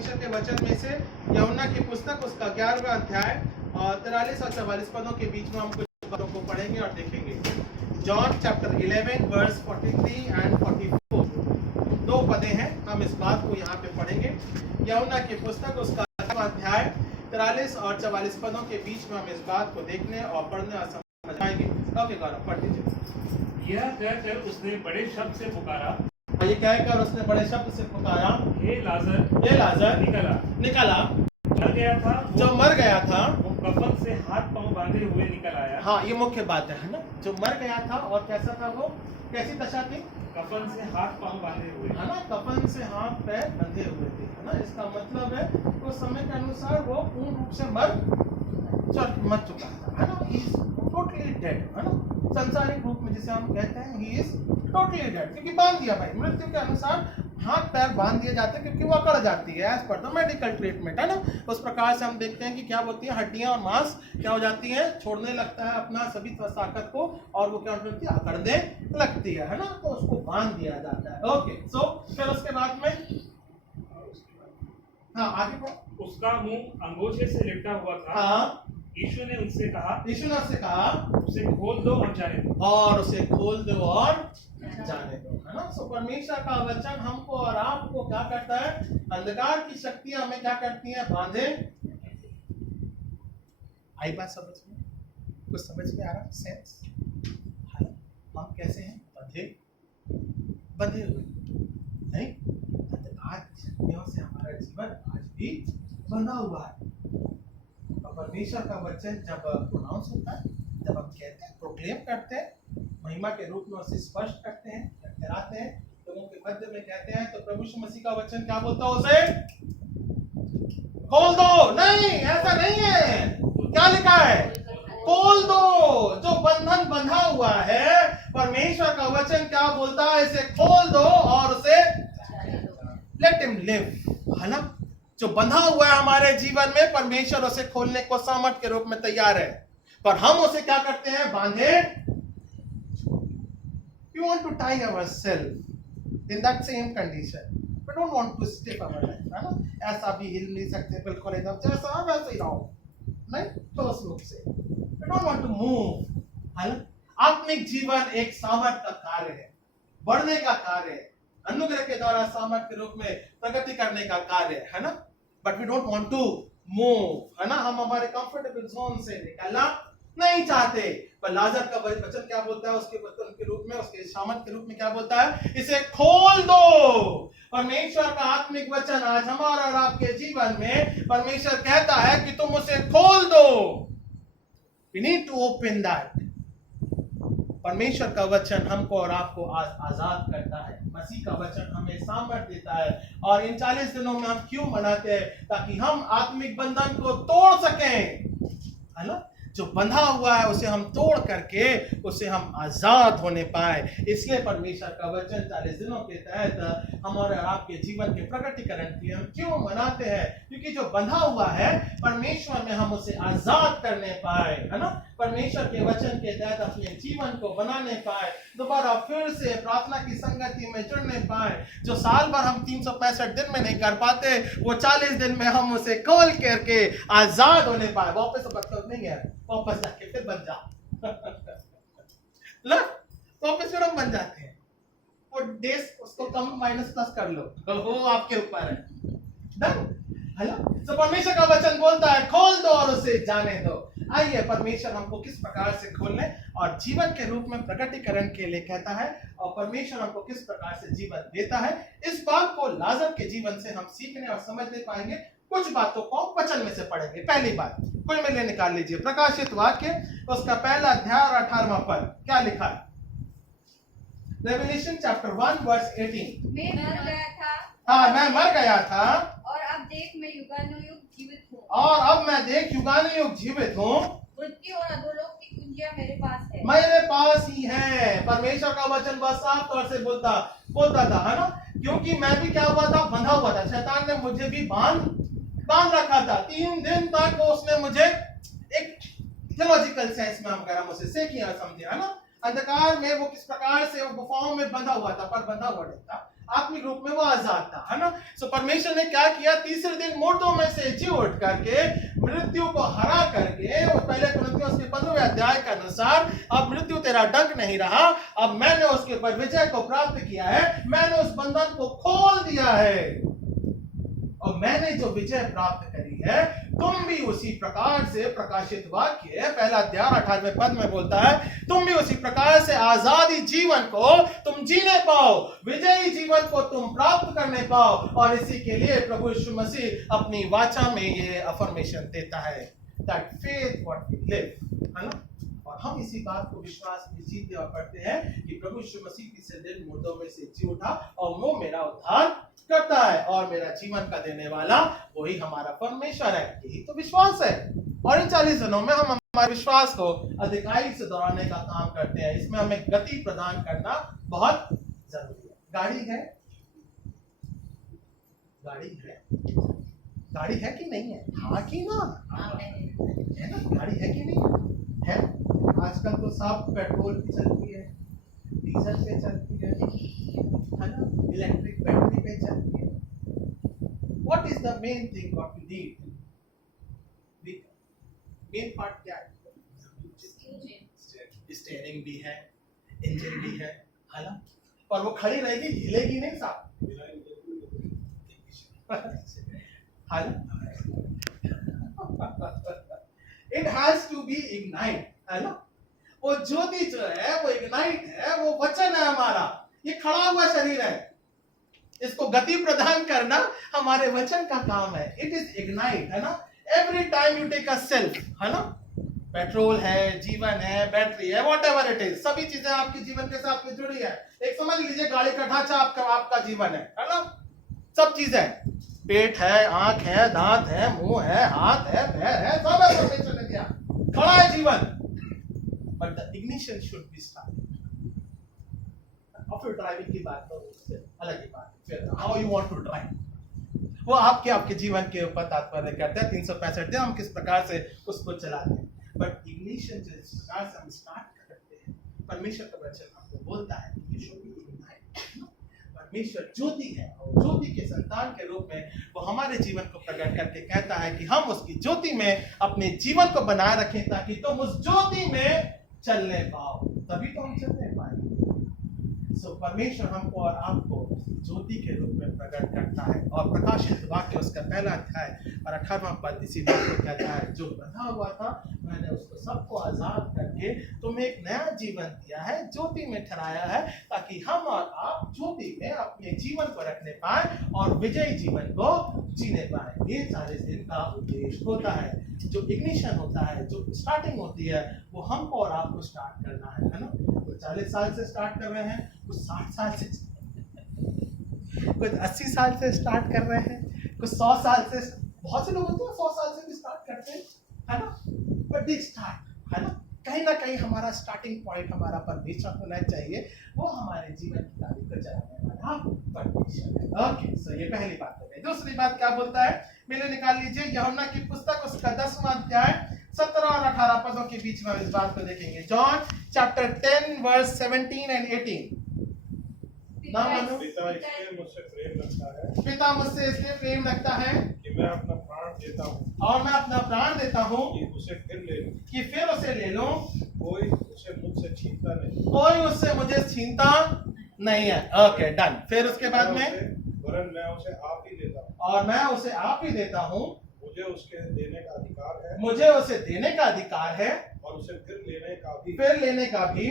परमेश्वर के वचन में से यूहन्ना की पुस्तक उसका 11वां अध्याय और 43 और 44 पदों के बीच में हम कुछ पदों को पढ़ेंगे और देखेंगे। जॉन चैप्टर 11 वर्स 43 एंड 44 दो पदे हैं, हम इस बात को यहाँ पे पढ़ेंगे। यूहन्ना की पुस्तक उसका 11वां अध्याय 43 और 44 पदों के बीच में हम इस बात को देखने और पढ़ने और समझाएंगे। ओके गौरव पढ़ दीजिए। यह कहकर उसने बड़े शब्द से पुकारा, ये कहकर उसने बड़े शब्द से पुकारा, हे लाजर, हे लाजर निकला। मर गया था जो मर गया था वो कफन से हाथ पांव बांधे हुए निकल आया। हाँ, ये मुख्य बात है ना। जो मर गया था और कैसा था, वो कैसी दशा थी? कफन से हाथ पांव बांधे हुए, है ना, कफन से हाथ पैर बंधे हुए थे, है ना। इसका मतलब है उस समय के अनुसार वो पूर्ण रूप से मर चुका था, है ना। ही इज टोटली डेड, है ना। संसारिक रूप में जिसे हम कहते हैं ही इज टोटली डेड, क्योंकि बांध दिया भाई, मृत्यु के अनुसार हाथ पैर बांध दिए जाते हैं क्योंकि वो अकड़ जाती है as per the medical treatment, है ना। उस प्रकार से हम देखते हैं कि क्या होती है, हड्डियां और मांस क्या हो जाती है, छोड़ने लगता है अपना सभी ताकत को, और वो क्या होती है, अकड़ने लगती है ना। तो उसको बांध दिया जाता है। ओके, सो फिर उसके बाद में हाँ आगे बढ़ो। उसका मुंह अंगोछे से लिपटा हुआ था। हाँ, यीशु ने उससे कहा, उसे खोल दो और जाने दो। और उसे खोल दो और जाने दो, है ना। सो परमेश्वर का वचन हमको और आपको क्या करता है, अंधकार की शक्तियां हमें क्या करती हैं, बांधे। आई बात समझ में? कुछ समझ में आ रहा सेंस? हम कैसे हैं, बंधे हुए नहीं, अंधकार की शक्तियों से हमारा जीवन आज भी बंधा हुआ है। परमेश्वर का वचन जब प्रोनाउंस होता है, जब हम कहते हैं, प्रोक्लेम करते हैं, महिमा के रूप में उसे स्पष्ट करते हैं, ठहराते हैं, लोगों के मध्य में कहते हैं, तो प्रभु यीशु मसीह का वचन क्या बोलता है, उसे खोल दो। नहीं, ऐसा नहीं है। क्या लिखा है, खोल दो। जो बंधन बंधा हुआ है, परमेश्वर का वचन क्या बोलता है, इसे खोल दो और उसे लेट हिम लिव, है ना। जो बंधा हुआ है हमारे जीवन में, परमेश्वर उसे खोलने को सामर्थ के रूप में तैयार है, पर हम उसे क्या करते हैं, बांधे। We want to tie ourselves in that same condition. We don't want to stiff our life, है ना। ऐसा भी हिल नहीं सकते बिल्कुल एकदम जैसा वैसे ही रहो, नहीं, ठोस रूप से। We don't want to move, है ना। आत्मिक जीवन एक सामर्थ का कार्य है, बढ़ने का कार्य है, अनुग्रह के द्वारा सामर्थ के रूप में प्रगति करने का कार्य है ना। But we don't want to move, है ना। हम हमारे कंफर्टेबल जोन से निकलना नहीं चाहते। पर लाजर का वचन क्या बोलता है, उसके वचन के रूप में, उसके सामर्थ के रूप में क्या बोलता है, इसे खोल दो। परमेश्वर का आत्मिक वचन आज हमारा और आपके जीवन में परमेश्वर कहता है कि तुम उसे खोल दो। We need to open that. परमेश्वर का वचन हमको और आपको आजाद करता है। मसीह का वचन हमें सामर्थ्य देता है। और इन 40 दिनों में हम क्यों मनाते हैं, ताकि हम आत्मिक बंधन को तोड़ सकें, है ना। जो बंधा हुआ है उसे हम तोड़ करके उसे हम आजाद होने पाए। इसलिए परमेश्वर का वचन 40 दिनों के तहत हमारे आपके जीवन के प्रकटीकरण के लिए हम क्यों मनाते हैं, क्योंकि जो बंधा हुआ है परमेश्वर में हम उसे आजाद करने पाए, है ना। परमेश्वर के वचन के तहत अपने जीवन को बनाने पाए, दोबारा फिर से प्रार्थना की संगति में जुड़ने पाए। जो साल भर हम 365 दिन में नहीं कर पाते, वो 40 दिन में हम उसे खोल करके आजाद होने पाए। वापस मतलब नहीं है, वापस जाके फिर बन जाओ वापस फिर हम बन जाते हैं। और डेज उसको कम माइनस प्लस कर लो, वो आपके ऊपर है, है ना। तो परमेश्वर का वचन बोलता है खोल दो और उसे जाने दो। आइए परमेश्वर हमको किस प्रकार से खोलने और जीवन के रूप में प्रकटीकरण के लिए कहता है, और परमेश्वर हमको किस प्रकार से जीवन देता है, इस बात को लाजर के जीवन से हम सीखने और समझने पाएंगे। कुछ बातों को वचन में से पढ़ेंगे। पहली बात कुल मिले निकाल लीजिए, प्रकाशित वाक्य उसका पहला अध्याय और 18वां पद क्या लिखा है। Revelation chapter 1 verse 18। मैं मर गया था, हाँ, मैं मर गया था और अब देख मैं युगानुयुग जीवित हूँ, और अब मैं देख युगानुयुग जीवित हूँ। मृत्यु और अधोलोक की कुंजियां मेरे पास है। मेरे पास ही है। परमेश्वर का वचन बस साफ तौर से बोलता था, है ना। क्योंकि मैं भी क्या हुआ था, बंधा हुआ था। शैतान ने मुझे भी बांध रखा था। 3 दिन तक उसने मुझे एक थियोलॉजिकल सेंस में हम कह उसे से किया, समझे, है ना। अंधकार में वो किस प्रकार से वो गुफाओं में बंधा हुआ था, पर बंधा हुआ नहीं था। आत्मिक रूप में वो आजाद था, है ना। सो परमेश्वर ने क्या किया, तीसरे दिन मुर्दों में से जी उठ करके मृत्यु को हरा करके, और पहले कुरिन्थियों के 15वें अध्याय के अनुसार, अब मृत्यु तेरा डंक नहीं रहा, अब मैंने उसके ऊपर विजय को प्राप्त किया है, मैंने उस बंधन को खोल दिया है, और मैंने जो विजय प्राप्त करी है तुम भी उसी प्रकार से, प्रकाशित वाक्य पहला अध्याय 18वें पद में बोलता है, तुम भी उसी प्रकार से आजादी जीवन को तुम जीने पाओ, विजयी जीवन को तुम प्राप्त करने पाओ। और इसी के लिए प्रभु यीशु मसीह अपनी वाचा में ये अफर्मेशन देता है, that faith what we live, है ना। और हम इसी बात को विश्वास में जीते और पढ़ते हैं कि प्रभु यीशु मसीह तीसरे दिन मुर्दों में से जी उठा और वो मेरा उद्धार करता है, और मेरा जीवन का देने वाला वही हमारा परमेश्वर है। यही तो विश्वास है। और इन 40 दिनों में हम हमारे विश्वास को अधिकाई से दोहराने का काम करते हैं। इसमें हमें गति प्रदान करना बहुत जरूरी है। गाड़ी है, गाड़ी है कि नहीं है? हाँ कि ना? है ना, गाड़ी है कि नहीं है? आजकल तो सब पेट्रोल पे चलती है, डीजल पे चलती है ना, इलेक्ट्रिक बैटरी पे चलती है। What is the main thing what we need? Main part क्या है? स्टीयरिंग भी है, इंजन भी है ना, और वो खड़ी रहेगी, हिलेगी नहीं साहब, है ना। It has to be ignite, है ना। वो ज्योति जो है, वो इग्नाइट है, वो वचन है हमारा, ये खड़ा हुआ शरीर है, इसको गति प्रदान करना हमारे वचन का काम है। इट इज इग्नाइट, है ना। Every time you take a self, है ना, पेट्रोल है, जीवन है, बैटरी है, व्हाटएवर इट इज, सभी चीजें आपके जीवन के साथ में जुड़ी है। एक समझ लीजिए गाड़ी का ढांचा आपका जीवन है ना, सब चीजें, पेट है, आंख है, दांत है, मुंह है, हाथ है, पैर है, सब है परमेश्वर ने दिया, खड़ा है जीवन। But the ignition should be started. और फिर ड्राइविंग की बात तो उससे अलग ही बात है, फिर how you want to drive, वो आपके जीवन के ऊपर तात्पर्य करते हैं। 365 दिन हम किस प्रकार से उसको चलाते हैं। बट इग्निशन जिस प्रकार से हम स्टार्ट करते हैं, परमेश्वर का वचन आपको बोलता है कि यीशु भी इग्नाइट, परमेश्वर ज्योति है, और ज्योति के संतान के रूप में वो हमारे जीवन को प्रकट करके कहता है कि हम उसकी ज्योति में अपने जीवन को बनाए रखें, ताकि तुम उस ज्योति में चलने पाओ, तभी तो हम चलने पाएंगे। सो परमेश्वर हमको और आपको ज्योति के रूप में प्रकट करता है। और प्रकाशित वाक्य उसका पहला अध्याय और 18वां पद इसी बात को कहता है, जो बंधा हुआ था मैंने उसको सबको आजाद करके तुम्हें एक नया जीवन दिया है, ज्योति में ठहराया है, ताकि हम और आप ज्योति में अपने जीवन को रखने पाए और विजयी जीवन को जीने पाए। ये 40 दिन का उद्देश्य होता है। जो इग्निशन होता है, जो स्टार्टिंग होती है, वो हमको और आपको स्टार्ट करना है ना। कुछ 40 साल से स्टार्ट कर रहे हैं, कुछ 60 साल से, कुछ 80 साल से स्टार्ट कर रहे हैं, कुछ 100 साल से, बहुत से लोग होते हैं 100 साल से भी स्टार्ट करते हैं, है ना। बट दे स्टार्ट, है ना कहीं हमारा स्टार्टिंग पॉइंट हमारा परमेश्वर होना चाहिए, वो हमारे जीवन की गाड़ी को चलाने वाला परमेश्वर है। ओके, सो ये पहली बात हो गई। दूसरी बात क्या बोलता है, मैंने निकाल लीजिए यूहन्ना की पुस्तक उसका 10वां अध्याय 17 और 18 पदों के बीच में इस बात को देखेंगे। John chapter 10 verse 17 and 18। पिता इसलिए मुझसे प्रेम रखता है, पिता मुझसे इसलिए प्रेम रखता है कि मैं अपना प्राण देता हूँ, और मैं अपना प्राण देता हूँ कि उसे फिर ले लूं। कि फिर उसे ले लूं। कोई उसे मुझसे छीनता नहीं, कोई उससे मुझे छीनता नहीं है। Okay, done. फिर उसके बाद में, वरन मैं उसे आप ही देता हूँ, और मैं उसे आप ही देता हूँ, मुझे उसके देने का अधिकार है, मुझे उसे देने का अधिकार है, और उसे फिर लेने का भी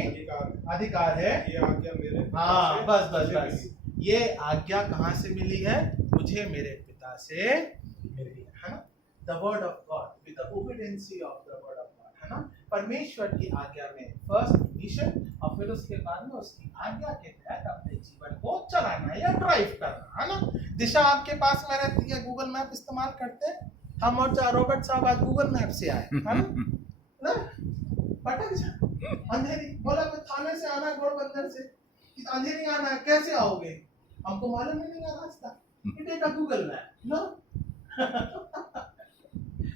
अधिकार है। ये आज्ञा मेरे पिता हाँ, से बस मुझे बस मिली। ये आज्ञा कहाँ से मिली है? मुझे मेरे पिता से मिली है ना। The word of God with the obedience of the word of God, है ना। परमेश्वर की आज्ञा में फर्स्ट मिशन, और फिर उसके बाद में उसकी आज्ञा के तहत अपने जीवन को चलाना या ड्राइव करना, है ना। दिशा आपके पास में रहती है, गूगल मैप इस्तेमाल करते हैं हम, और रॉबर्ट साहब आज गूगल मैप से आए, है ना। पटक जा, अंधेरी बोला मैं थाने से आना घोड़बंदर से, कि अंधेरी आना है, कैसे आओगे? हमको मालूम ही नहीं है रास्ता, take a Google map, no.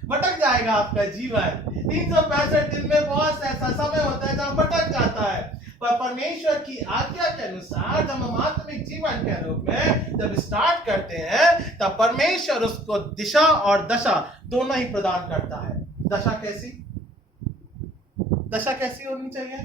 भटक जाएगा आपका जीवन। 365 दिन में बहुत ऐसा समय होता है जहाँ भटक जाता है, पर परमेश्वर की आज्ञा के अनुसार जब हम आत्मिक जीवन के रूप में जब स्टार्ट करते हैं तब परमेश्वर उसको दिशा और दशा दोनों ही प्रदान करता है। दशा कैसी होनी चाहिए?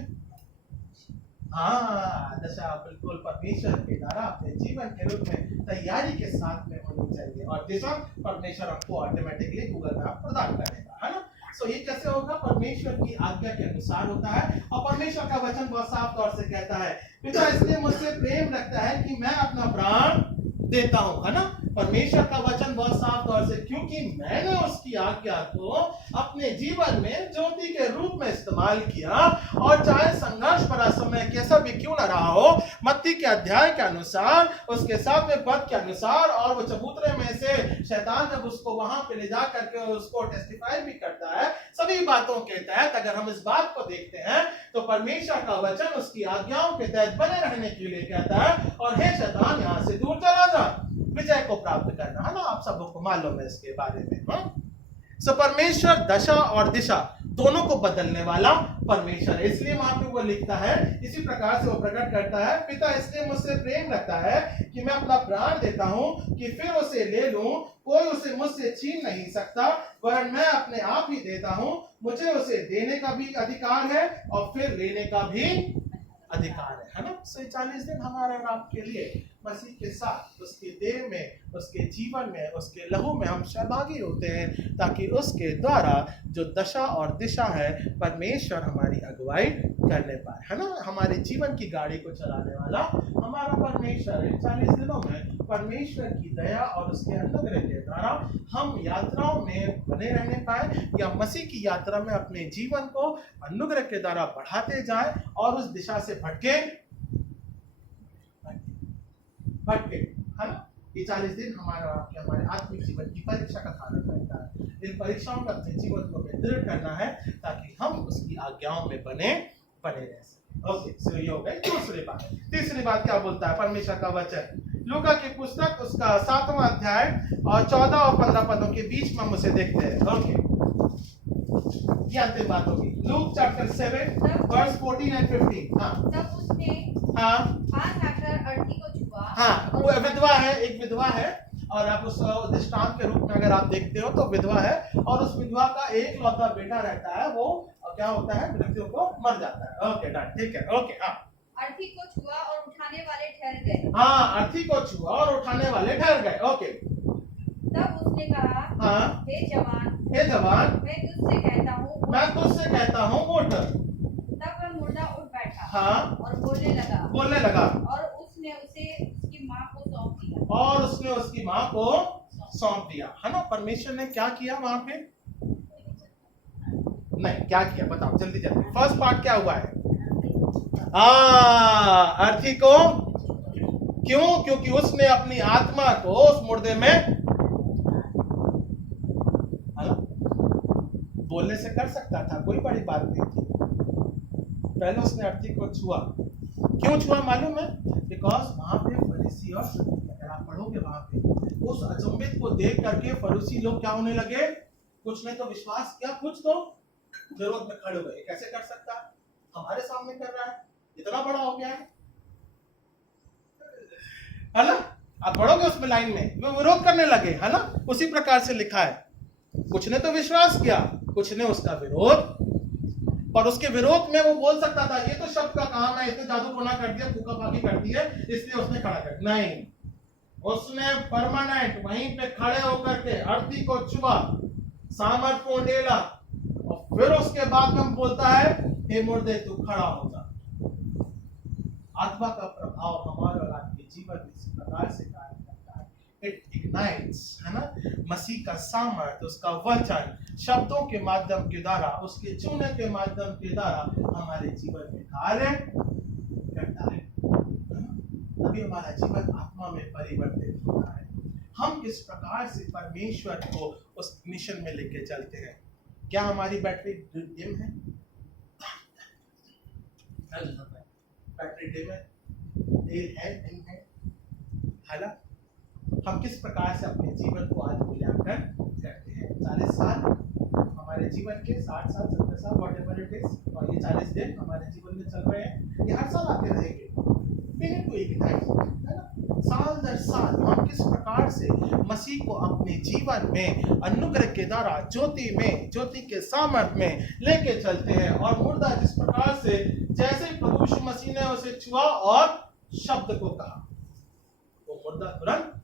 हाँ, दशा बिल्कुल परमेश्वर के द्वारा अपने जीवन के रूप में तैयारी के साथ में होनी चाहिए, और दिशा परमेश्वर आपको ऑटोमेटिकली गूगल मैप प्रदान करेगा, है ना। सो ये कैसे होगा? परमेश्वर की आज्ञा के अनुसार होता है। और परमेश्वर का वचन बहुत साफ तौर से कहता है, पिता इसलिए मुझसे प्रेम रखता है कि मैं अपना प्राण देता हूं, है ना। परमेश्वर का वचन बहुत साफ तौर से, क्योंकि मैंने उसकी आज्ञा को अपने जीवन में ज्योति के रूप में इस्तेमाल किया, और चाहे संघर्ष भरा समय कैसा भी क्यों ना रहा हो, मत्ती के अध्याय के अनुसार, उसके 7वें पद के अनुसार, और वो चबूतरे में से शैतान जब उसको वहां पे ले जा करके उसको टेस्टिफाई भी करता है, सभी बातों के तहत अगर हम इस बात को देखते हैं तो परमेश्वर का वचन उसकी आज्ञाओं के तहत बने रहने के लिए कहता है, और हे शैतान यहाँ से दूर चला जा, विजय को प्राप्त करना, है ना। आप सबको मालूम है इसके बारे में। सो परमेश्वर दशा और दिशा दोनों को बदलने वाला परमेश्वर है, इसलिए वहां पे वो लिखता है, इसी प्रकार से वो प्रकट करता है, पिता इसलिए मुझसे प्रेम रखता है कि मैं अपना प्राण देता हूं कि फिर उसे ले लूं, कोई उसे मुझसे छीन नहीं सकता, वरन मैं अपने आप ही देता हूं, मुझे उसे देने का भी अधिकार है और फिर लेने का भी अधिकार है ना। 40 दिन हमारे और आपके लिए मसीह के साथ उसके देह में, उसके जीवन में, उसके लहू में हम सहभागी होते हैं, ताकि उसके द्वारा जो दशा और दिशा है परमेश्वर हमारी अगुवाई करने पाए, है ना। हमारे जीवन की गाड़ी को चलाने वाला हमारा परमेश्वर है। 40 दिनों में परमेश्वर की दया और उसके अनुग्रह के द्वारा हम यात्राओं में बने रहने पाए, या मसीह की यात्रा में अपने जीवन को अनुग्रह के द्वारा बढ़ाते जाए और उस दिशा से भटके, है ना। ये 40 दिन हमारे आत्मिक जीवन की परीक्षा का कारण रहता है। इन परीक्षाओं का अपने जीवन को दृढ़ करना है, ताकि हम उसकी आज्ञाओं में बने रह सके। ओके, सो ये हो गई दूसरी बात। तीसरी बात क्या बोलता है परमेश्वर का वचन? लूका की पुस्तक उसका 7वां अध्याय और 14 और 15 पदों के बीच में हम उसे देखते हैं। ओके, ये अंतिम बात होगी। Luke chapter 7 verse 14 and 15। हाँ, तब उसने हाथ आकर अर्थी को छुआ। हाँ, वो विधवा है, एक विधवा है, और आप उस दृष्टांत के रूप में अगर आप देखते हो तो विधवा है, और उस विधवा का एक लौता बेटा रहता है, वो क्या होता है, मृत्यु को मर जाता है। ओके, डन, ठीक है। ओके, हाँ, अर्थी को छुआ और उठाने वाले ठहर गए। हाँ, अर्थी को छुआ और उठाने वाले ठहर गए। ओके, तब उसने कहा, हाँ, हे जवान, मैं तुझसे कहता हूँ उठ। तब वह मुर्दा उठ बैठा, हाँ, और बोलने लगा, और उसने उसकी माँ को सौंप दिया, है ना। परमेश्वर ने क्या किया वहां पे? नहीं, क्या किया बताओ जल्दी जल्दी। फर्स्ट पार्ट क्या हुआ है? अर्थी को क्यों? क्योंकि उसने अपनी आत्मा को उस मुर्दे में, बोलने से कर सकता था, कोई बड़ी बात नहीं थी। पहले उसने अर्थी को छुआ। क्यों छुआ मालूम है? बिकॉज वहां पे फरीसी, और अगर आप पढ़ोगे वहां पे उस अचंभित को देख करके फरीसी लोग क्या होने लगे? कुछ ने तो विश्वास किया, कुछ तो विरोध में खड़े हो गए। कैसे कर सकता है? हमारे सामने कर रहा है, इतना बड़ा हो गया है ना। आप पढ़ोगे उसमें लाइन में, वो विरोध करने लगे, है ना। उसी प्रकार से लिखा है, कुछ ने तो विश्वास किया, कुछ ने उसका विरोध, पर उसके विरोध में वो बोल सकता था ये तो शब्द का काम है, इसने जादू टोना कर दिया, फूका फाकी कर दी है, इसलिए उसने खड़ा कर। नहीं, उसने परमानेंट वहीं पे खड़े होकर के अर्थी को छुआ, सामर्थ को डेला, और फिर उसके बाद में बोलता है हे मुर्दे तू खड़ा हो जा। आत्मा का प्रभाव हमारे और आपके जीवन में इस प्रकार से कार्य करता है, इट इग्नाइट्स, है ना। मसीह का सामर्थ, उसका वचन शब्दों के माध्यम के द्वारा, उसके चुने के माध्यम के द्वारा हमारे जीवन में कार्य करता है, तभी हमारा जीवन आत्मा में परिवर्तित होता है। हम किस प्रकार से परमेश्वर को उस मिशन में लेके चलते हैं। क्या हमारी बैटरी डिम है? बैटरी डिम है, तेल है, नहीं है ना। हम किस प्रकार से अपने जीवन को आज मूल्यांकन करते हैं? 40 साल हमारे हमारे जीवन के 60 साल 70 साल वॉट एवर इट इज, और ये 40 दिन हमारे जीवन में चल रहे हैं, ये हर साल आते रहेंगे। We need to ignite, है ना? साल दर साल हम किस प्रकार से मसीह को अपने जीवन में अनुग्रह के द्वारा ज्योति में, ज्योति के सामर्थ्य में लेके चलते हैं, और मुर्दा जिस प्रकार से जैसे ही प्रभु यीशु मसीह ने उसे छुआ और शब्द को कहा, वो मुर्दा तुरंत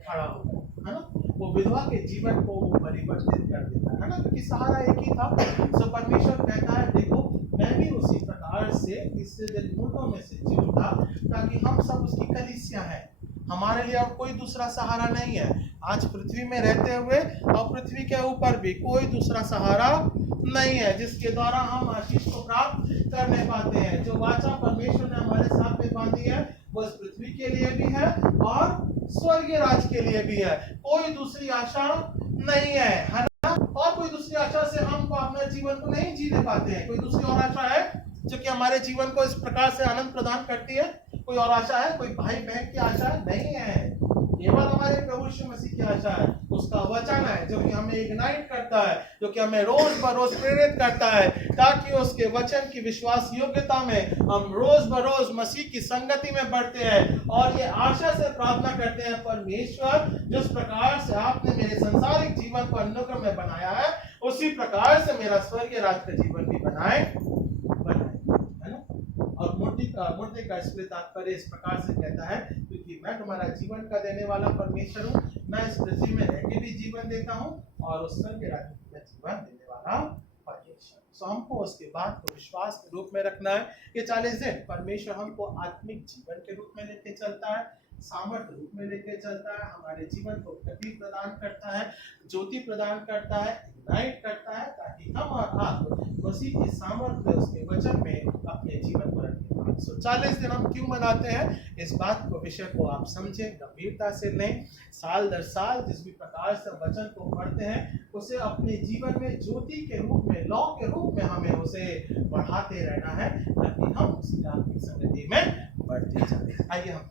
खड़ा हो गया, है ना? वो विधवा के जीवन को वो परिवर्तित कर देता है ना, क्योंकि सहारा एक ही था। सो परमेश्वर कहता है देखो मैं भी उसी प्रकार से इससे दिन मुर्दों में से जी उठा, ताकि हम सब उसकी कलीसिया है, हमारे लिए अब कोई दूसरा सहारा नहीं है। आज पृथ्वी में रहते हुए और पृथ्वी के ऊपर भी कोई दूसरा सहारा नहीं है जिसके द्वारा हम आशीष को प्राप्त करने पाते हैं। जो वाचा परमेश्वर ने हमारे साथ में बांधी है वो इस पृथ्वी के लिए भी है और स्वर्गीय राज के लिए भी है। कोई दूसरी आशा नहीं है ना? और कोई दूसरी आशा से हम अपने जीवन को नहीं जीने पाते हैं। कोई दूसरी और आशा है जो कि हमारे जीवन को इस प्रकार से आनंद प्रदान करती है? कोई और आशा है? कोई भाई बहन की आशा नहीं है, केवल हमारे प्रभु यीशु मसीह की आशा है। उसका वचन है जो कि हमें इग्नाइट करता है, जो कि हमें रोज बरोज प्रेरित करता है, ताकि उसके वचन की विश्वास योग्यता में हम रोज बरोज मसीह की संगति में बढ़ते हैं और ये आशा से प्रार्थना करते हैं परमेश्वर जिस प्रकार से आपने मेरे संसारिक जीवन को अनुग्रह में बनाया है उसी प्रकार से मेरा स्वर्गीय राज का जीवन भी बनाए, है ना? और मुर्दे का इसलिए तात्पर्य इस प्रकार से कहता है क्योंकि मैं तुम्हारा जीवन का देने वाला परमेश्वर हूँ, मैं इस पृथ्वी में रह के भी जीवन देता हूँ और उस स्वर्गीय राज्य का जीवन देने वाला परमेश्वर। सो हमको उसके बाद को विश्वास के रूप में रखना है। ये 40 दिन परमेश्वर हमको आत्मिक जीवन के रूप में लेके चलता है, सामर्थ्य रूप में लेके चलता है, हमारे जीवन को गति प्रदान करता है, ज्योति प्रदान करता है, इग्नाइट करता है, ताकि हम और आप मसीह की सामर्थ्य उसके वचन में अपने जीवन को रखें। सो 40 दिन हम क्यों मनाते हैं, इस बात को विषय को आप समझें, गंभीरता से लें। साल दर साल जिस भी प्रकार से वचन को पढ़ते हैं उसे अपने जीवन में ज्योति के रूप में, लौ के रूप में हमें उसे बढ़ाते रहना है ताकि हम उसकी आत्मिक संगति में बढ़ते जाएं। आइए हम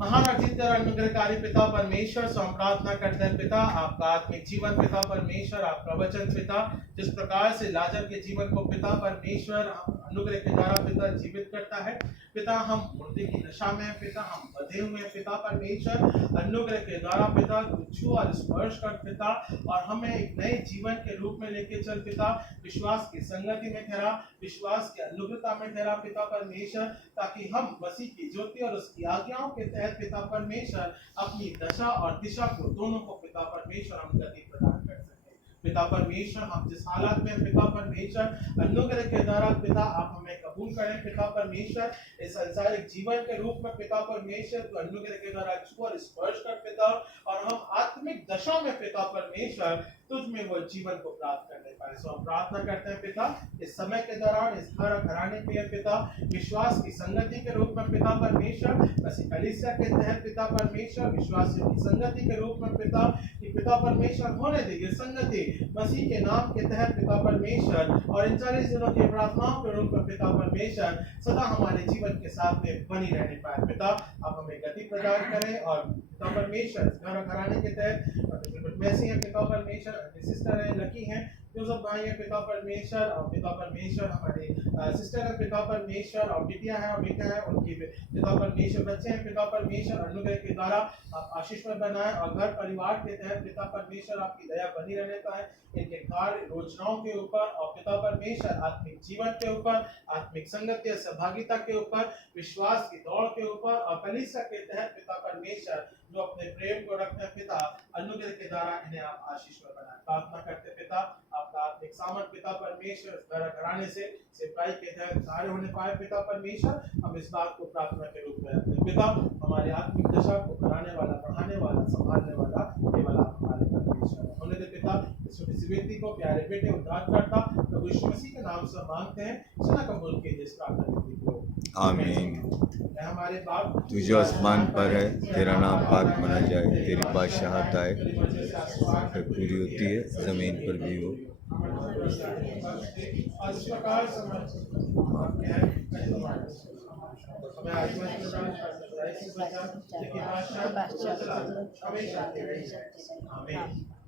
महान अजीत और अनुग्रहकारी पिता परमेश्वर से हम प्रार्थना करते हैं पिता, आपका आत्मिक जीवन पिता परमेश्वर, आपका वचन पिता जिस प्रकार से लाजर के जीवन को पिता परमेश्वर अनुग्रह के द्वारा पिता जीवित करता है पिता, हम मुर्दे की दशा में पिता, हम बंधे हुए पिता परमेश्वर अनुग्रह के द्वारा पिता छू और स्पर्श कर पिता और हमें एक नए जीवन के रूप में लेके चल पिता, विश्वास की संगति में ठहरा, विश्वास की अनुग्रहता में ठहरा पिता परमेश्वर, ताकि हम मसीह की ज्योति और उसकी आज्ञाओं के तहत पिता परमेश्वर अपनी दशा और दिशा को दोनों को पिता परमेश्वर हम गति प्रदान कर सकें। पिता परमेश्वर हम जिस हालत में पिता परमेश्वर अनुग्रह के द्वारा पिता आप हमें कबूल करें पिता परमेश्वर, इस संसारिक जीवन के रूप में पिता परमेश्वर तो अनुग्रह के द्वारा छू और स्पर्श कर पिता, और हम आत्मिक दशा में पिता परमेश्वर तुझ में वो जीवन को प्राप्त करने पाए। सो हम प्रार्थना करते हैं पिता इस समय के दौरान इस घर घराने के लिए पिता विश्वास की संगति के रूप में पिता परमेश्वर, मसीह कलीसिया के तहत पिता परमेश्वर विश्वासियों की संगति के रूप में पिता कि पिता परमेश्वर होने देगी संगति मसीह के नाम के तहत पिता परमेश्वर, और इन 40 दिनों की प्रार्थनाओं के रूप में पिता परमेश्वर सदा हमारे जीवन के साथ में बनी रहने पाए पिता, आप हमें गति प्रदान करें और पिता परमेश्वर घर घराने के तहत मैसी है पिता परमेश्वर, सिस्टर है लकी हैं, जो सब भाई है पिता परमेश्वर, और पिता परमेश्वर हमारे सिस्टर है पिता परमेश्वर, और बिटिया है और बेटा है उनकी पिता परमेश्वर, बच्चे हैं पिता परमेश्वर अनुग्रह के द्वारा आप आशीष में बनाए और घर परिवार के तहत पिता परमेश्वर आपकी दया बनी रहने पाए इनके कार्य योजनाओं के ऊपर, और पिता परमेश्वर आत्मिक जीवन के ऊपर, आत्मिक संगति सहभागिता के ऊपर, विश्वास की दौड़ के ऊपर, और कलीसिया के तहत पिता परमेश्वर जो अपने प्रेम को रखते हैं पिता अनुग्रह के द्वारा इन्हें आप आशीष में बनाए। प्रार्थना करते पिता आपका आत्मिक सामर्थ पिता परमेश्वर घर घराने से सिपाही के तहत कार्य होने पाए पिता परमेश्वर, हम इस बात को प्रार्थना के रूप में रखते हैं पिता, हमारी आत्मिक दशा को बनाने वाला, बढ़ाने वाला, संभालने वाला केवल आप हमारे परमेश्वर होने दे पिता। इस व्यक्ति को प्यारे बेटे उद्धार करता प्रभु यीशु मसीह के नाम से मांगते हैं, सुना कबूल कीजिए इस प्रार्थना को। आमीन। हमारे बाप तू जो आसमान पर है तेरा नाम पाक माना जाए, तेरी बादशाहत आए, पर पूरी होती है जमीन पर भी हो। इस प्रकार हमें आत्मा से बुराई से बचा, लेकिन आमीन।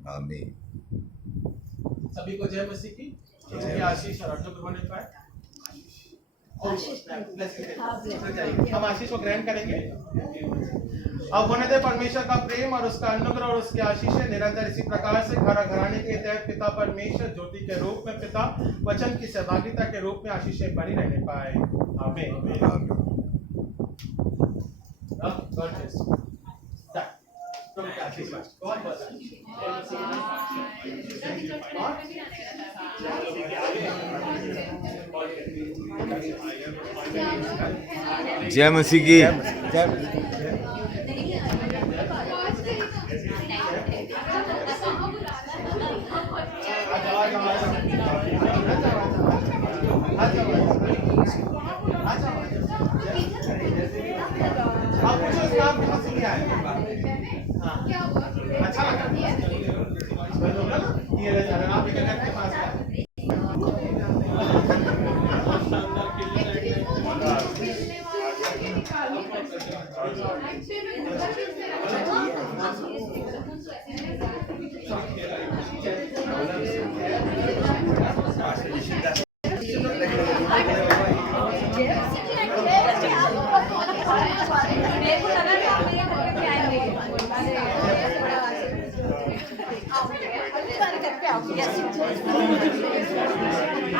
आमीन। सभी को जय मसीह की इसकी आशीष और अनुग्रह होने पाए। हम आशीष को ग्रहण करेंगे। अब होने दे परमेश्वर का प्रेम और उसका अनुग्रह और उसकी आशीष निरंतर इसी प्रकार से घर घराने के तहत पिता परमेश्वर ज्योति के रूप में पिता वचन की सहभागिता के रूप में आशीषें बनी रहने पाए। आमीन। आमीन। God bless you. प्रभु की आशीर्वाद। बहुत बहुत जय मसीह की। आप पूछो इसका आप कहाँ से लिया है? हाँ। अच्छा लगा? वही होगा ना? ये ले जा रहे हैं। आप ही के घर के पास है।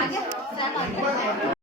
आगे